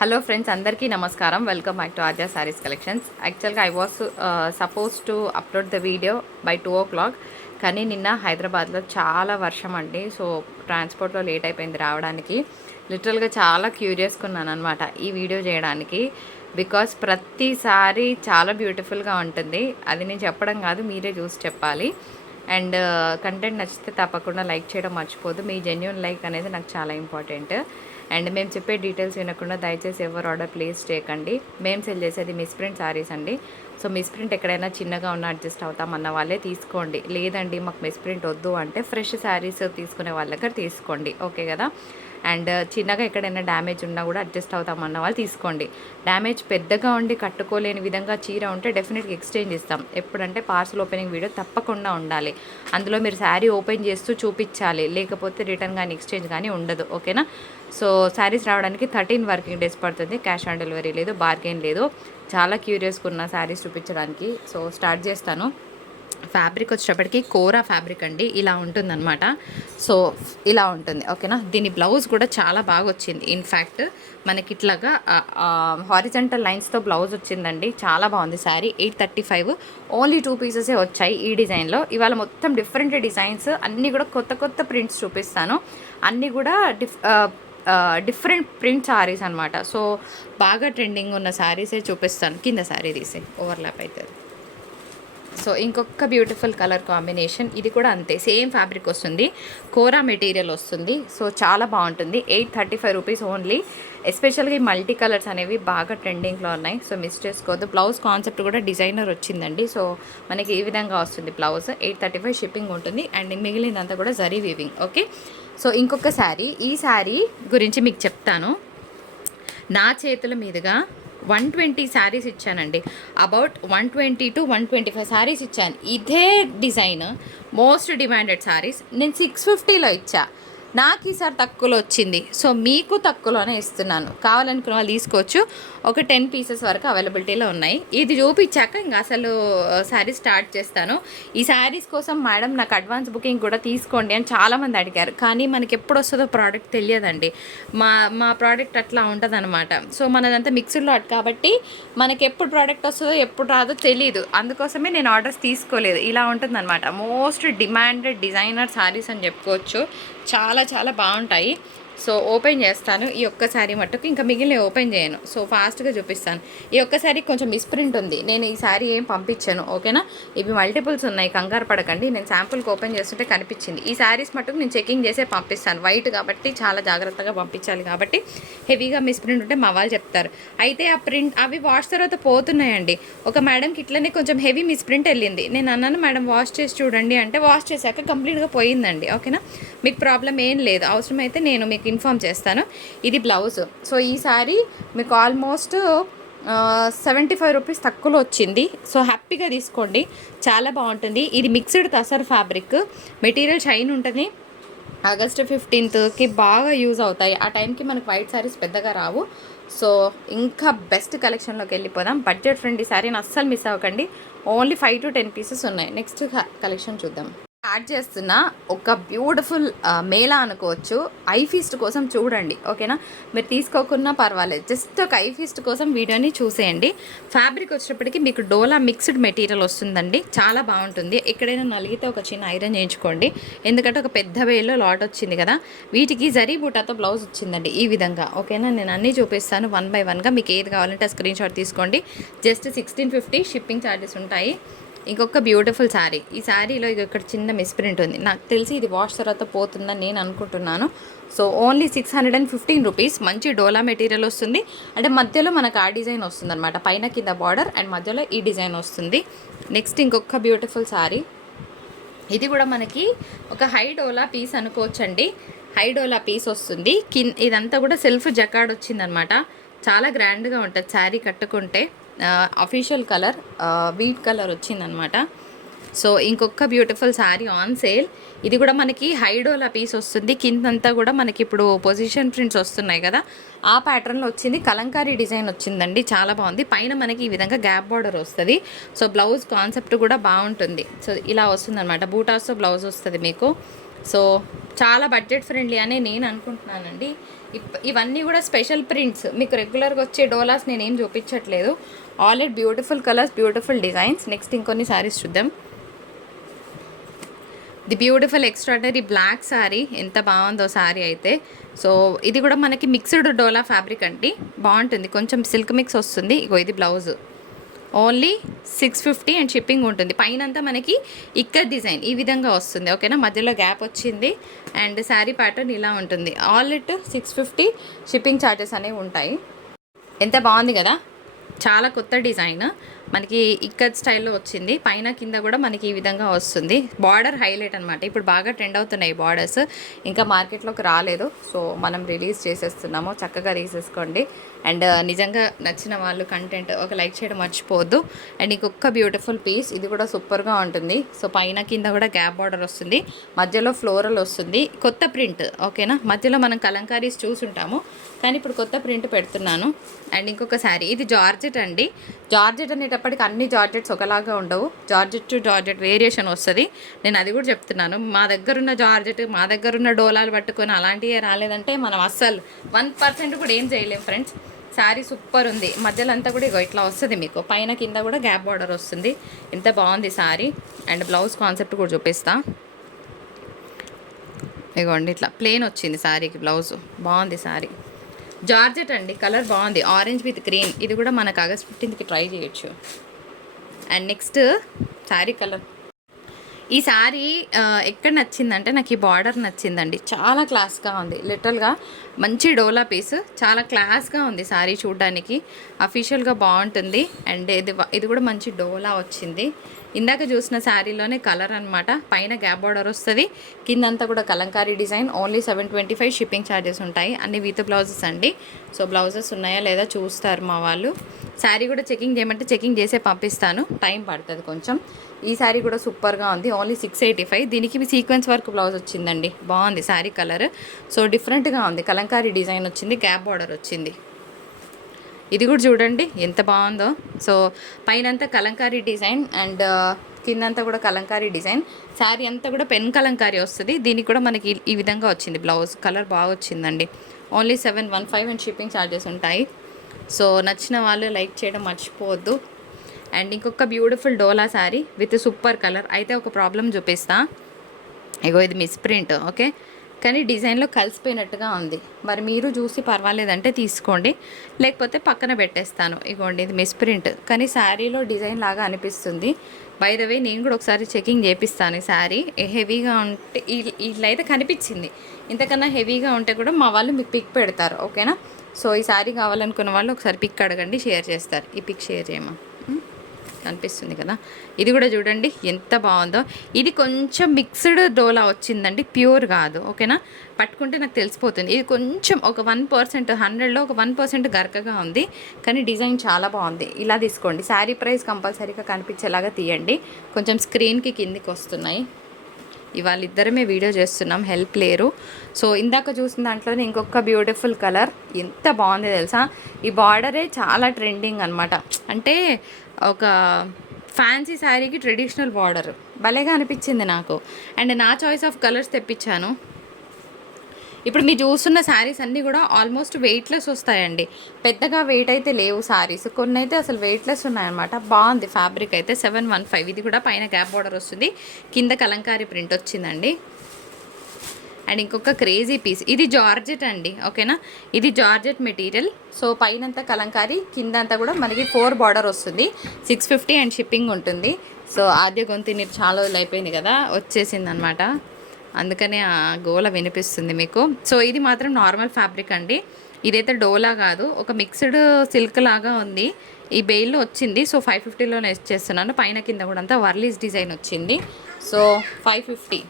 Hello friends, అందరికీ నమస్కారం. Welcome back to Arja sarees collections. యాక్చువల్గా I was suppose to upload the video by 2 o'clock, కానీ నిన్న హైదరాబాద్లో చాలా వర్షం అండి. సో ట్రాన్స్పోర్ట్లో లేట్ అయిపోయింది రావడానికి. లిటరల్గా చాలా క్యూరియస్గా ఉన్నాను అనమాట ఈ వీడియో చేయడానికి. బికాస్ ప్రతిసారి చాలా బ్యూటిఫుల్గా ఉంటుంది. అది నేను చెప్పడం కాదు, మీరే చూసి చెప్పాలి. అండ్ కంటెంట్ నచ్చితే తప్పకుండా లైక్ చేయడం మర్చిపోదు. మీ జెన్యున్ లైక్ అనేది నాకు చాలా ఇంపార్టెంట్. అండ్ మేము చెప్పే డీటెయిల్స్ వినకుండా దయచేసి ఎవరు ఆర్డర్ ప్లేస్ చేయకండి. మేము సెల్ చేసేది మిస్ప్రింట్ సారీస్ అండి. సో మిస్ప్రింట్ ఎక్కడైనా చిన్నగా ఉన్న అడ్జస్ట్ అవుతామన్న వాళ్ళే తీసుకోండి. లేదండి మాకు మిస్ప్రింట్ వద్దు అంటే ఫ్రెష్ శారీస్ తీసుకునే వాళ్ళ దగ్గర తీసుకోండి, ఓకే కదా. అండ్ చిన్నగా ఎక్కడైనా డ్యామేజ్ ఉన్నా కూడా అడ్జస్ట్ అవుతామన్న వాళ్ళు తీసుకోండి. డ్యామేజ్ పెద్దగా ఉండి కట్టుకోలేని విధంగా చీర ఉంటే డెఫినెట్గా ఎక్స్చేంజ్ ఇస్తాం. ఎప్పుడంటే పార్సల్ ఓపెనింగ్ వీడియో తప్పకుండా ఉండాలి. అందులో మీరు శారీ ఓపెన్ చేస్తూ చూపించాలి, లేకపోతే రిటర్న్ కానీ ఎక్స్చేంజ్ కానీ ఉండదు, ఓకేనా. సో శారీస్ రావడానికి 13 వర్కింగ్ డేస్ పడుతుంది. క్యాష్ ఆన్ డెలివరీ లేదు, బార్గెన్ లేదు. చాలా క్యూరియస్గా ఉన్న శారీస్ చూపించడానికి. సో స్టార్ట్ చేస్తాను. ఫ్యాబ్రిక్ వచ్చేటప్పటికి కోరా ఫ్యాబ్రిక్ అండి, ఇలా ఉంటుందన్నమాట. సో ఇలా ఉంటుంది, ఓకేనా. దీని బ్లౌజ్ కూడా చాలా బాగా వచ్చింది. ఇన్ఫ్యాక్ట్ మనకి ఇట్లాగా హారిజంటల్ లైన్స్తో బ్లౌజ్ వచ్చిందండి. చాలా బాగుంది శారీ. 835, ఓన్లీ 2 పీసెసే వచ్చాయి ఈ డిజైన్లో. ఇవాళ మొత్తం డిఫరెంట్ డిజైన్స్, అన్నీ కూడా కొత్త కొత్త ప్రింట్స్ చూపిస్తాను. అన్నీ కూడా డిఫరెంట్ ప్రింట్ శారీస్ అనమాట. సో బాగా ట్రెండింగ్ ఉన్న శారీసే చూపిస్తాను. కింద శారీ తీసే ఓవర్లాప్ అవుతుంది. సో ఇంకొక బ్యూటిఫుల్ కలర్ కాంబినేషన్, ఇది కూడా అంతే, సేమ్ ఫ్యాబ్రిక్ వస్తుంది, కోరా మెటీరియల్ వస్తుంది. సో చాలా బాగుంటుంది. 835 రూపీస్ ఓన్లీ. ఎస్పెషల్గా ఈ మల్టీ కలర్స్ అనేవి బాగా ట్రెండింగ్లో ఉన్నాయి. సో మిస్ చేసుకోవద్దు. బ్లౌజ్ కాన్సెప్ట్ కూడా డిజైనర్ వచ్చిందండి. సో మనకి ఈ విధంగా వస్తుంది బ్లౌజ్. 835 షిప్పింగ్ ఉంటుంది. అండ్ మిగిలినంతా కూడా జరీ వీవింగ్, ఓకే. సో ఇంకొక శారీ, ఈ శారీ గురించి మీకు చెప్తాను. నా చేతుల మీదుగా 120 శారీస్ ఇచ్చానండి. అబౌట్ 120 to 125 శారీస్ ఇచ్చాను. ఇదే డిజైన్ మోస్ట్ డిమాండెడ్ శారీస్ నేను 650లో ఇచ్చా. నాకు ఈసారి తక్కువలో వచ్చింది. సో మీకు తక్కువలోనే ఇస్తున్నాను. కావాలనుకున్న వాళ్ళు తీసుకోవచ్చు. ఒక 10 పీసెస్ వరకు అవైలబిలిటీలో ఉన్నాయి. ఇది చూపించాక ఇంకా అసలు శారీ స్టార్ట్ చేస్తాను. ఈ శారీస్ కోసం మేడం నాకు అడ్వాన్స్ బుకింగ్ కూడా తీసుకోండి అని చాలామంది అడిగారు. కానీ మనకి ఎప్పుడు వస్తుందో ప్రోడక్ట్ తెలియదండి. మా ప్రోడక్ట్ అట్లా ఉంటుంది అనమాట. సో మనదంతా మిక్స్డ్ లాట్ కాబట్టి మనకి ఎప్పుడు ప్రోడక్ట్ వస్తుందో ఎప్పుడు రాదో తెలియదు. అందుకోసమే నేను ఆర్డర్స్ తీసుకోలేదు. ఇలా ఉంటుంది అనమాట. మోస్ట్ డిమాండెడ్ డిజైనర్ శారీస్ అని చెప్పుకోవచ్చు. చాలా చాలా బాగుంటాయి. సో ఓపెన్ చేస్తాను ఈ ఒక్క శారీ మట్టుకు, ఇంకా మిగిలిన ఓపెన్ చేయను. సో ఫాస్ట్గా చూపిస్తాను. ఈ ఒక్క శారీ కొంచెం మిస్ప్రింట్ ఉంది. నేను ఈ శారీ ఏం పంపించాను, ఓకేనా. ఇవి మల్టిపుల్స్ ఉన్నాయి, కంగారు పడకండి. నేను శాంపుల్కి ఓపెన్ చేస్తుంటే కనిపించింది. ఈ శారీస్ మట్టుకు నేను చెకింగ్ చేసే పంపిస్తాను. వైట్ కాబట్టి చాలా జాగ్రత్తగా పంపించాలి. కాబట్టి హెవీగా మిస్ప్రింట్ ఉంటే మా వాళ్ళు చెప్తారు. అయితే ఆ ప్రింట్ అవి వాష్ తర్వాత పోతున్నాయండి. ఒక మేడంకి ఇట్లనే కొంచెం హెవీ మిస్ప్రింట్ వెళ్ళింది. నేను అన్నాను మేడం వాష్ చేసి చూడండి అంటే, వాష్ చేశాక కంప్లీట్గా పోయిందండి, ఓకేనా. మీకు ప్రాబ్లం ఏం లేదు. అవసరమైతే నేను మీకు ఇన్ఫామ్ చేస్తాను. ఇది బ్లౌజ్. సో ఈ సారీ మీకు ఆల్మోస్ట్ 75 రూపీస్ తక్కువలో వచ్చింది. సో హ్యాపీగా తీసుకోండి, చాలా బాగుంటుంది. ఇది mixed tussar fabric, material shine ఉంటుంది. ఆగస్ట్ 15th బాగా యూజ్ అవుతాయి. ఆ టైంకి మనకు వైట్ శారీస్ పెద్దగా రావు. సో ఇంకా బెస్ట్ కలెక్షన్లోకి వెళ్ళిపోదాం. బడ్జెట్ ఫ్రెండ్లీ శారీని అస్సలు మిస్ అవ్వకండి. ఓన్లీ 5 to 10 పీసెస్ ఉన్నాయి. నెక్స్ట్ కలెక్షన్ చూద్దాం. స్టార్ట్ చేస్తున్న ఒక బ్యూటిఫుల్ మేళా అనుకోవచ్చు. ఐ ఫీస్ట్ కోసం చూడండి, ఓకేనా. మీరు తీసుకోకున్నా పర్వాలేదు, జస్ట్ ఒక ఐ ఫీస్ట్ కోసం వీడియోని చూసేయండి. ఫ్యాబ్రిక్ వచ్చేటప్పటికి మీకు డోలా మిక్స్డ్ మెటీరియల్ వస్తుందండి. చాలా బాగుంటుంది. ఎక్కడైనా నలిగితే ఒక చిన్న ఐరన్ చేయించుకోండి, ఎందుకంటే ఒక పెద్ద వేలో లాట్ వచ్చింది కదా. వీటికి జరీ బూటాతో బ్లౌజ్ వచ్చిందండి ఈ విధంగా, ఓకేనా. నేను అన్నీ చూపిస్తాను 1 by 1గా. మీకు ఏది కావాలంటే ఆ స్క్రీన్ షాట్ తీసుకోండి. జస్ట్ 1650 షిప్పింగ్ ఛార్జెస్ ఉంటాయి. ఇంకొక బ్యూటిఫుల్ శారీ. ఈ శారీలో ఇక్కడ చిన్న మిస్ప్రింట్ ఉంది. నాకు తెలిసి ఇది వాష్ తర్వాత పోతుందని నేను అనుకుంటున్నాను. So only 615 rupees. మంచి డోలా మెటీరియల్ వస్తుంది. అంటే మధ్యలో మనకు ఆ డిజైన్ వస్తుంది అనమాట. పైన కింద బార్డర్ అండ్ మధ్యలో ఈ డిజైన్ వస్తుంది. నెక్స్ట్ ఇంకొక బ్యూటిఫుల్ శారీ. ఇది కూడా మనకి ఒక హై డోలా పీస్ అనుకోవచ్చండి. హై డోలా పీస్ వస్తుంది. ఇదంతా కూడా సెల్ఫ్ జకార్డ్ వచ్చిందనమాట. చాలా గ్రాండ్గా ఉంటుంది శారీ కట్టుకుంటే. అఫీషియల్ కలర్ వీట్ కలర్ వచ్చిందనమాట. సో ఇంకొక బ్యూటిఫుల్ శారీ ఆన్ సేల్. ఇది కూడా మనకి హైడోలా పీస్ వస్తుంది. కిందంతా కూడా మనకి ఇప్పుడు పొజిషన్ ప్రింట్స్ వస్తున్నాయి కదా, ఆ ప్యాటర్న్లో వచ్చింది. కలంకారీ డిజైన్ వచ్చిందండి, చాలా బాగుంది. పైన మనకి ఈ విధంగా గ్యాప్ బార్డర్ వస్తుంది. సో బ్లౌజ్ కాన్సెప్ట్ కూడా బాగుంటుంది. సో ఇలా వస్తుంది అనమాట. బూటాస్తో బ్లౌజ్ వస్తుంది మీకు. సో చాలా బడ్జెట్ ఫ్రెండ్లీ అని నేను అనుకుంటున్నానండి. ఇవన్నీ కూడా స్పెషల్ ప్రింట్స్. మీకు రెగ్యులర్గా వచ్చే డోలాస్ నేనేం చూపించట్లేదు. All beautiful colours, beautiful designs. Next ఇంకొన్ని శారీస్ చూద్దాం. The beautiful extraordinary black sari, ఎంత బాగుందో శారీ అయితే. సో ఇది కూడా మనకి మిక్స్డ్ డోలా ఫ్యాబ్రిక్ అండి, బాగుంటుంది. కొంచెం సిల్క్ మిక్స్ వస్తుంది. ఇగో ఇది బ్లౌజ్, ఓన్లీ 650 అండ్ షిప్పింగ్ ఉంటుంది. పైనంతా మనకి ఇక్కడ డిజైన్ ఈ విధంగా వస్తుంది, ఓకేనా. మధ్యలో గ్యాప్ వచ్చింది అండ్ శారీ ప్యాటర్న్ ఇలా ఉంటుంది. ఆల్ 650 షిప్పింగ్ ఛార్జెస్ అనేవి ఉంటాయి. ఎంత బాగుంది కదా, చాలా కొత్త డిజైన్. మనకి ఇక్కత్ స్టైల్లో వచ్చింది. పైన కింద కూడా మనకి ఈ విధంగా వస్తుంది. బార్డర్ హైలైట్ అనమాట. ఇప్పుడు బాగా ట్రెండ్ అవుతున్నాయి బార్డర్స్, ఇంకా మార్కెట్లోకి రాలేదు. సో మనం రిలీజ్ చేసేస్తున్నాము, చక్కగా తీసేసుకోండి. అండ్ నిజంగా నచ్చిన వాళ్ళు కంటెంట్ ఒక లైక్ చేయడం మర్చిపోవద్దు. అండ్ ఇంకొక బ్యూటిఫుల్ పీస్, ఇది కూడా సూపర్గా ఉంటుంది. సో పైన కింద కూడా గ్యాప్ బార్డర్ వస్తుంది, మధ్యలో ఫ్లోరల్ వస్తుంది. కొత్త ప్రింట్, ఓకేనా. మధ్యలో మనం కలంకారీస్ చూసుంటాము, కానీ ఇప్పుడు కొత్త ప్రింట్ పెడుతున్నాను. అండ్ ఇంకొక శారీ, ఇది జార్జెట్ అండి. జార్జెట్ అనేటప్పటికి అన్ని జార్జెట్స్ ఒకలాగా ఉండవు, జార్జెట్ టు జార్జెట్ వేరియేషన్ వస్తుంది. నేను అది కూడా చెప్తున్నాను. మా దగ్గర ఉన్న జార్జెట్, మా దగ్గర ఉన్న డోలాలు పట్టుకొని అలాంటివే రాలేదంటే మనం అస్సలు 1% కూడా ఏం చేయలేం ఫ్రెండ్స్. శారీ సూపర్ ఉంది. మధ్యలో అంతా కూడా ఇగో ఇట్లా వస్తుంది మీకు, పైన కింద కూడా గ్యాప్ బార్డర్ వస్తుంది. ఎంత బాగుంది శారీ. అండ్ బ్లౌజ్ కాన్సెప్ట్ కూడా చూపిస్తా. ఇగోండి ఇట్లా ప్లెయిన్ వచ్చింది శారీకి బ్లౌజ్, బాగుంది శారీ. జార్జెట్ అండి, కలర్ బాగుంది, ఆరెంజ్ విత్ గ్రీన్. ఇది కూడా మనకు ఆగస్ట్ 15కి ట్రై చేయొచ్చు. అండ్ నెక్స్ట్ శారీ కలర్, ఈ శారీ ఎక్కడ నచ్చిందంటే నాకు ఈ బార్డర్ నచ్చిందండి. చాలా క్లాస్గా ఉంది, లిటరల్గా మంచి డోలా పీస్, చాలా క్లాస్గా ఉంది శారీ చూడడానికి, అఫీషియల్గా బాగుంటుంది. అండ్ ఇది కూడా మంచి డోలా వచ్చింది. ఇందాక చూసిన శారీలోనే కలర్ అనమాట. పైన గ్యాప్ బార్డర్ వస్తుంది, కిందంతా కూడా Kalamkari design. Only 725 shipping charges ఉంటాయి. అన్ని విత్ బ్లౌజెస్ అండి. సో బ్లౌజెస్ ఉన్నాయా లేదా చూస్తారు మా వాళ్ళు. శారీ కూడా చెకింగ్ చేయమంటే చెకింగ్ చేసే పంపిస్తాను, టైం పడుతుంది కొంచెం. ఈ శారీ కూడా సూపర్గా ఉంది, ఓన్లీ 685. దీనికి సీక్వెన్స్ వర్క్ బ్లౌజ్ వచ్చిందండి, బాగుంది శారీ కలర్. సో డిఫరెంట్గా ఉంది, కలంకారీ డిజైన్ వచ్చింది, గ్యాప్ బార్డర్ వచ్చింది. ఇది కూడా చూడండి ఎంత బాగుందో. సో పైనంతా కలంకారీ డిజైన్ అండ్ కిందంతా కూడా కలంకారీ డిజైన్. శారీ అంతా కూడా పెన్ కలంకారీ వస్తుంది. దీనికి కూడా మనకి ఈ విధంగా వచ్చింది బ్లౌజ్. కలర్ బాగా వచ్చిందండి. ఓన్లీ 715 అండ్ షిప్పింగ్ ఛార్జెస్ ఉంటాయి. సో నచ్చిన వాళ్ళు లైక్ చేయడం మర్చిపోవద్దు. అండ్ ఇంకొక beautiful dola sari with super colour. అయితే ఒక ప్రాబ్లం చూపిస్తా. ఇగో ఇది మిస్ ప్రింట్, ఓకే, కానీ డిజైన్లో కలిసిపోయినట్టుగా ఉంది. మరి మీరు చూసి పర్వాలేదంటే తీసుకోండి, లేకపోతే పక్కన పెట్టేస్తాను. ఇగోండి ఇది మిస్ ప్రింట్, కానీ శారీలో డిజైన్ లాగా అనిపిస్తుంది. బై ద వే నేను కూడా ఒకసారి చెకింగ్ చేపిస్తాను. ఈ శారీ హెవీగా ఉంటే ఇట్లా అయితే కనిపించింది, ఇంతకన్నా హెవీగా ఉంటే కూడా మా వాళ్ళు మీకు పిక్ పెడతారు, ఓకేనా. సో ఈ శారీ కావాలనుకున్న వాళ్ళు ఒకసారి పిక్ అడగండి, షేర్ చేస్తారు. ఈ పిక్ షేర్ చేయమా, కనిపిస్తుంది కదా. ఇది కూడా చూడండి ఎంత బాగుందో. ఇది కొంచెం మిక్స్డ్ డోలా వచ్చిందండి, ప్యూర్ కాదు, ఓకేనా. పట్టుకుంటే నాకు తెలిసిపోతుంది. ఇది కొంచెం ఒక 1%, 100లో ఒక 1% గరకగా ఉంది, కానీ డిజైన్ చాలా బాగుంది. ఇలా తీసుకోండి. శారీ ప్రైస్ కంపల్సరీగా కనిపించేలాగా తీయండి. కొంచెం స్క్రీన్కి కిందికి వస్తున్నాయి. ఇవాళ ఇద్దరమే వీడియో చేస్తున్నాం, హెల్ప్ లేరు. సో ఇందాక చూసిన దాంట్లోనే ఇంకొక బ్యూటిఫుల్ కలర్, ఎంత బాగుంది తెలుసా. ఈ బార్డరే చాలా ట్రెండింగ్ అనమాట. అంటే ఒక ఫ్యాన్సీ శారీకి ట్రెడిషనల్ బార్డర్ భలేగా అనిపించింది నాకు. అండ్ నా చాయిస్ ఆఫ్ కలర్స్ తెప్పించాను. ఇప్పుడు మీరు చూస్తున్న శారీస్ అన్నీ కూడా ఆల్మోస్ట్ వెయిట్లెస్ వస్తాయండి, పెద్దగా వెయిట్ అయితే లేవు శారీస్. కొన్ని అయితే అసలు వెయిట్లెస్ ఉన్నాయన్నమాట. బాగుంది ఫ్యాబ్రిక్ అయితే. 715. ఇది కూడా పైన గ్యాప్ బార్డర్ వస్తుంది, కింద కలంకారీ ప్రింట్ వచ్చిందండి. అండ్ ఇంకొక క్రేజీ పీస్, ఇది జార్జెట్ అండి, ఓకేనా. ఇది జార్జెట్ మెటీరియల్. సో పైనంతా కలంకారీ, కిందంతా కూడా మనకి 4 బార్డర్ వస్తుంది. 650 అండ్ షిప్పింగ్ ఉంటుంది. సో ఆద్య గొంతు నీరు చాలా రోజులు అయిపోయింది కదా, వచ్చేసింది అనమాట, అందుకనే ఆ గోల వినిపిస్తుంది మీకు. సో ఇది మాత్రం నార్మల్ ఫ్యాబ్రిక్ అండి, ఇదైతే డోలా కాదు, ఒక మిక్స్డ్ సిల్క్ లాగా ఉంది. ఈ బెయిల్లో వచ్చింది. సో 550లోనే చేస్తున్నాను. పైన కింద కూడా అంతా వర్లీస్ డిజైన్ వచ్చింది. సో 550.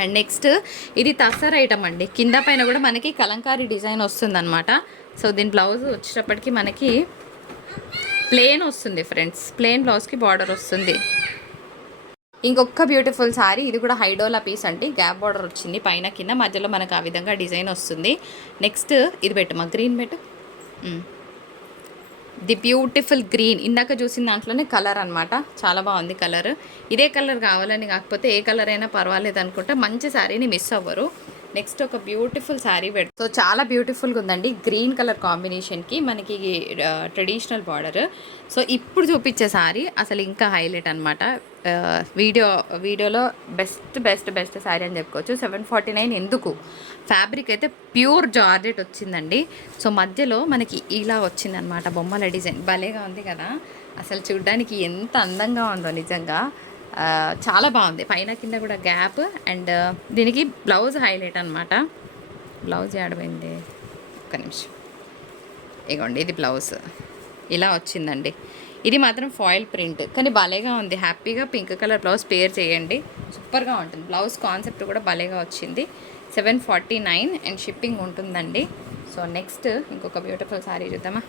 అండ్ నెక్స్ట్ ఇది తస్సర్ ఐటమ్ అండి, కింద పైన కూడా మనకి కలంకారీ డిజైన్ వస్తుందన్నమాట. సో దీని బ్లౌజ్ వచ్చేటప్పటికి మనకి ప్లెయిన్ వస్తుంది ఫ్రెండ్స్, ప్లెయిన్ బ్లౌజ్కి బార్డర్ వస్తుంది. ఇంకొక బ్యూటిఫుల్ శారీ, ఇది కూడా హైడోలా పీస్ అండి, గ్యాప్ బార్డర్ వచ్చింది పైన కింద, మధ్యలో మనకు ఆ విధంగా డిజైన్ వస్తుంది. నెక్స్ట్ ఇది పెట్టమా, గ్రీన్ పెట్టు. ది బ్యూటిఫుల్ గ్రీన్, ఇందాక చూసిన దాంట్లోనే కలర్ అనమాట, చాలా బాగుంది కలర్. ఇదే కలర్ కావాలని కాకపోతే ఏ కలర్ అయినా పర్వాలేదు అనుకుంటే మంచి శారీని మిస్ అవ్వరు. నెక్స్ట్ ఒక బ్యూటిఫుల్ శారీ సో చాలా బ్యూటిఫుల్గా ఉందండి, గ్రీన్ కలర్ కాంబినేషన్కి మనకి ట్రెడిషనల్ బార్డర్. సో ఇప్పుడు చూపించే శారీ అసలు ఇంకా హైలైట్ అనమాట. వీడియోలో బెస్ట్ శారీ అని చెప్పుకోవచ్చు. 749. ఎందుకు ఫ్యాబ్రిక్ అయితే ప్యూర్ జార్జెట్ వచ్చిందండి. సో మధ్యలో మనకి ఇలా వచ్చిందనమాట బొమ్మల డిజైన్, భలేగా ఉంది కదా. అసలు చూడ్డానికి ఎంత అందంగా ఉందో నిజంగా, చాలా బాగుంది. పైన కింద కూడా గ్యాప్. అండ్ దీనికి బ్లౌజ్ హైలైట్ అనమాట. బ్లౌజ్ ఆడమైంది, ఒక్క నిమిషం. ఇగోండి ఇది బ్లౌజ్ ఇలా వచ్చిందండి. ఇది మాత్రం ఫాయిల్ ప్రింట్ కానీ భలేగా ఉంది. హ్యాపీగా పింక్ కలర్ బ్లౌజ్ పేర్ చేయండి, సూపర్గా ఉంటుంది. బ్లౌజ్ కాన్సెప్ట్ కూడా భలేగా వచ్చింది. 749 అండ్ షిప్పింగ్ ఉంటుందండి. సో నెక్స్ట్ ఇంకొక బ్యూటిఫుల్ శారీ చూద్దామా.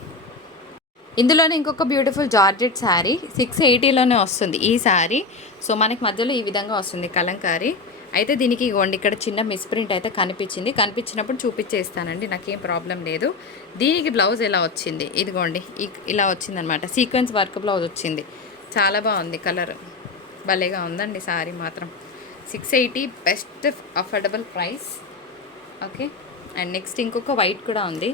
ఇందులోనే ఇంకొక బ్యూటిఫుల్ జార్జెట్ శారీ 680లోనే వస్తుంది ఈ శారీ. సో మనకి మధ్యలో ఈ విధంగా వస్తుంది కలంకారీ. అయితే దీనికి ఇగోండి ఇక్కడ చిన్న మిస్ప్రింట్ అయితే కనిపించినప్పుడు చూపించేస్తానండి, నాకేం ప్రాబ్లం లేదు. దీనికి బ్లౌజ్ ఎలా వచ్చింది, ఇదిగోండి ఇలా వచ్చిందనమాట. సీక్వెన్స్ వర్క్ బ్లౌజ్ వచ్చింది, చాలా బాగుంది. కలర్ భలేగా ఉందండి శారీ మాత్రం. 680 best affordable price. Okay. And next ఇంకొక వైట్ కూడా ఉంది,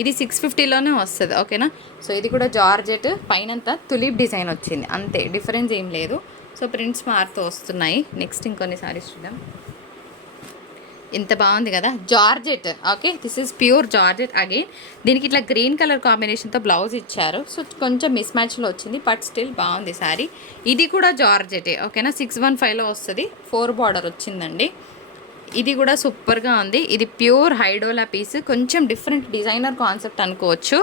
ఇది 650లోనే వస్తుంది. ఓకేనా. సో ఇది కూడా జార్జెట్, పైనంతా తులిప్ డిజైన్ వచ్చింది, అంతే, డిఫరెన్స్ ఏం లేదు. సో ప్రింట్స్ మారుతూ వస్తున్నాయి. నెక్స్ట్ ఇంకొన్ని సారీస్ చూద్దాం. ఇంత బాగుంది కదా georgette. Okay, this is pure georgette again. దీనికి ఇట్లా గ్రీన్ కలర్ కాంబినేషన్తో బ్లౌజ్ ఇచ్చారు. సో కొంచెం మిస్ మ్యాచ్లో వచ్చింది, బట్ స్టిల్ బాగుంది శారీ. ఇది కూడా జార్జెటే. ఓకేనా. 615లో వస్తుంది, 4 బార్డర్ వచ్చిందండి. ఇది కూడా సూపర్గా ఉంది. ఇది ప్యూర్ హైడోలా పీస్, కొంచెం డిఫరెంట్ డిజైనర్ కాన్సెప్ట్ అనుకోవచ్చు.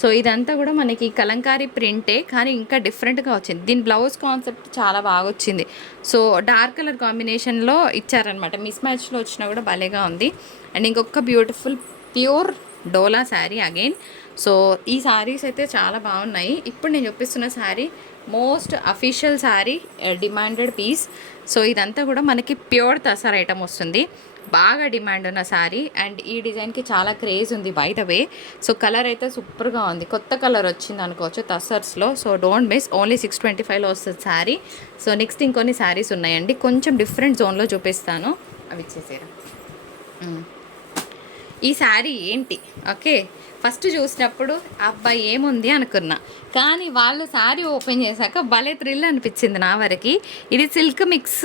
సో ఇదంతా కూడా మనకి కలంకారీ ప్రింటే కానీ ఇంకా డిఫరెంట్గా వచ్చింది. దీని బ్లౌజ్ కాన్సెప్ట్ చాలా బాగా వచ్చింది. సో డార్క్ కలర్ కాంబినేషన్లో ఇచ్చారనమాట, మిస్ మ్యాచ్లో వచ్చినా కూడా భలేగా ఉంది. అండ్ ఇంకొక బ్యూటిఫుల్ ప్యూర్ డోలా శారీ అగైన్. సో ఈ శారీస్ అయితే చాలా బాగున్నాయి. ఇప్పుడు నేను చూపిస్తున్న sari most official sari, demanded piece. So ఇదంతా కూడా మనకి ప్యూర్ తసర్ ఐటమ్ వస్తుంది, బాగా డిమాండ్ ఉన్న శారీ. అండ్ ఈ డిజైన్కి చాలా క్రేజ్ ఉంది by the way. So colour అయితే సూపర్గా ఉంది, కొత్త కలర్ వచ్చింది అనుకోవచ్చు తసర్స్లో. సో డోంట్ మిస్, ఓన్లీ 625లో వస్తుంది శారీ. సో నెక్స్ట్ ఇంకొన్ని శారీస్ ఉన్నాయండి, కొంచెం డిఫరెంట్ జోన్లో చూపిస్తాను, అవి ఇచ్చేసారు. ఈ శారీ ఏంటి, ఓకే, ఫస్ట్ చూసినప్పుడు అబ్బాయి ఏముంది అనుకున్నా, కానీ వాళ్ళు శారీ ఓపెన్ చేశాక భలే థ్రిల్ అనిపించింది నా వరకు. ఇది సిల్క్ మిక్స్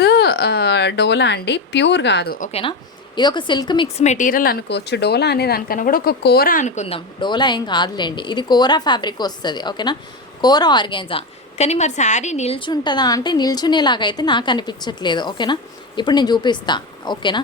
డోలా అండి, ప్యూర్ కాదు. ఓకేనా. ఇది ఒక సిల్క్ మిక్స్ మెటీరియల్ అనుకోవచ్చు. డోలా అనే దానికన్నా కూడా ఒక కోరా అనుకుందాం, డోలా ఏం కాదులేండి. ఇది కోరా ఫ్యాబ్రిక్ వస్తుంది. ఓకేనా, కోరా ఆర్గాన్జా. కానీ మరి శారీ నిల్చుంటుందా అంటే నిల్చునేలాగైతే నాకు అనిపించట్లేదు. ఓకేనా, ఇప్పుడు నేను చూపిస్తా. ఓకేనా,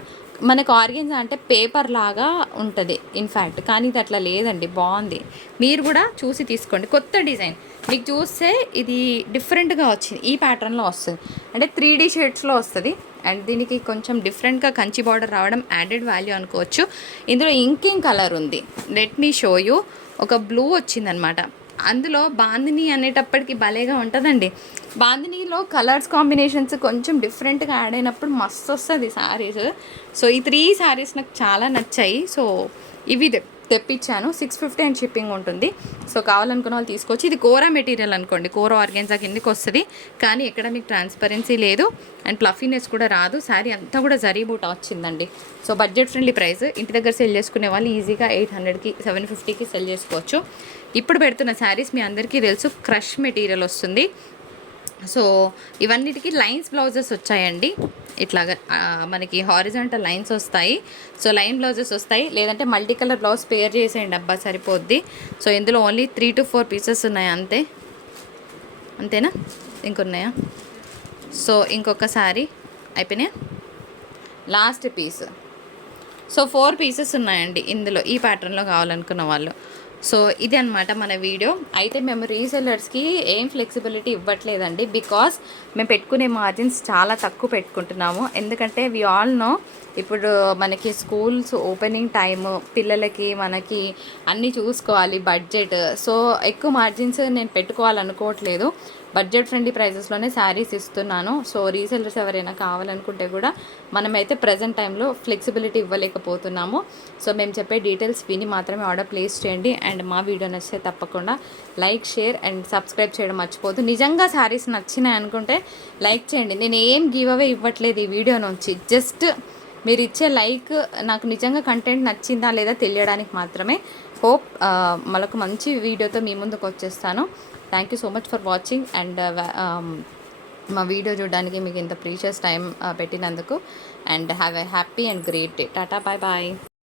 మనకు ఆర్గెన్జా అంటే పేపర్ లాగా ఉంటుంది ఇన్ఫ్యాక్ట్, కానీ ఇది అట్లా లేదండి, బాగుంది. మీరు కూడా చూసి తీసుకోండి, కొత్త డిజైన్. మీకు చూస్తే ఇది డిఫరెంట్గా వచ్చింది, ఈ ప్యాటర్న్లో వస్తుంది, అంటే 3D షేడ్స్లో వస్తుంది. అండ్ దీనికి కొంచెం డిఫరెంట్గా కంచి బార్డర్ రావడం యాడెడ్ వాల్యూ అనుకోవచ్చు. ఇందులో ఇంకింగ్ కలర్ ఉంది, లెట్ మీ షో యూ. ఒక బ్లూ వచ్చిందనమాట, అందులో బాందిని అనేటప్పటికి భలేగా ఉంటుందండి. బాందినీలో కలర్స్ కాంబినేషన్స్ కొంచెం డిఫరెంట్గా యాడ్ అయినప్పుడు మస్తు వస్తుంది శారీస్. సో ఈ 3 శారీస్ నాకు చాలా నచ్చాయి. సో ఇవి తెప్పించాను. 650 అండ్ షిప్పింగ్ ఉంటుంది. సో కావాలనుకున్న వాళ్ళు తీసుకోవచ్చు. ఇది కోరా మెటీరియల్ అనుకోండి, కోరా ఆర్గాన్జా కిందకి వస్తుంది, కానీ ఎక్కడ మీకు ట్రాన్స్పరెన్సీ లేదు అండ్ ప్లఫీనెస్ కూడా రాదు. శారీ అంతా కూడా జరీ బూటా వచ్చిందండి. So budget friendly price. ఇంటి దగ్గర సెల్ చేసుకునే వాళ్ళు ఈజీగా 800కి 750కి సెల్ చేసుకోవచ్చు. ఇప్పుడు పెడుతున్న శారీస్ మీ అందరికీ తెలుసు, క్రష్ మెటీరియల్ వస్తుంది. సో ఇవన్నిటికీ లైన్స్ బ్లౌజెస్ వచ్చాయండి, ఇట్లాగా మనకి హారిజాంటల్ లైన్స్ వస్తాయి. సో లైన్ బ్లౌజెస్ వస్తాయి, లేదంటే మల్టీ కలర్ బ్లౌజ్ పేర్ చేసేయండి, డబ్బా సరిపోద్ది. సో ఇందులో ఓన్లీ 3 to 4 పీసెస్ ఉన్నాయి, అంతేనా, ఇంకొన్నాయా? సో ఇంకొక శారీ అయిపోయినాయా, లాస్ట్ పీస్. సో 4 పీసెస్ ఉన్నాయండి ఇందులో, ఈ ప్యాటర్న్లో కావాలనుకున్న వాళ్ళు. సో ఇది అనమాట మన వీడియో. అయితే మేము రీసెల్లర్స్కి ఏం ఫ్లెక్సిబిలిటీ ఇవ్వట్లేదండి, బికాస్ మేము పెట్టుకునే మార్జిన్స్ చాలా తక్కువ పెట్టుకుంటున్నాము. ఎందుకంటే వి ఆల్ నో ఇప్పుడు మనకి స్కూల్స్ ఓపెనింగ్ టైము, పిల్లలకి మనకి అన్నీ చూసుకోవాలి, బడ్జెట్. సో ఎక్కువ మార్జిన్స్ నేను పెట్టుకోవాలనుకోవట్లేదు, బడ్జెట్ ఫ్రెండ్లీ ప్రైజెస్లోనే శారీస్ ఇస్తున్నాను. సో రీసెల్లర్స్ ఎవరైనా కావాలనుకుంటే కూడా మనమైతే ప్రజెంట్ టైంలో ఫ్లెక్సిబిలిటీ ఇవ్వలేకపోతున్నాము. సో మేము చెప్పే డీటెయిల్స్ విని మాత్రమే ఆర్డర్ ప్లేస్ చేయండి. అండ్ మా వీడియో నచ్చితే తప్పకుండా లైక్, షేర్ అండ్ సబ్స్క్రైబ్ చేయడం మర్చిపోద్దు. నిజంగా శారీస్ నచ్చినాయి అనుకుంటే లైక్ చేయండి. నేను ఏం గివ్ అవే ఇవ్వట్లేదు ఈ వీడియో నుంచి, జస్ట్ మీరు ఇచ్చే లైక్ నాకు నిజంగా కంటెంట్ నచ్చిందా లేదా తెలియడానికి మాత్రమే. హోప్ మళ్ళొక మంచి వీడియోతో మీ ముందుకు వచ్చేస్తాను. Thank you so much for watching and మా వీడియో చూడడానికి మీకు ఇంత ప్రీషియస్ టైం పెట్టినందుకు. And have a happy and great day. Tata, bye bye.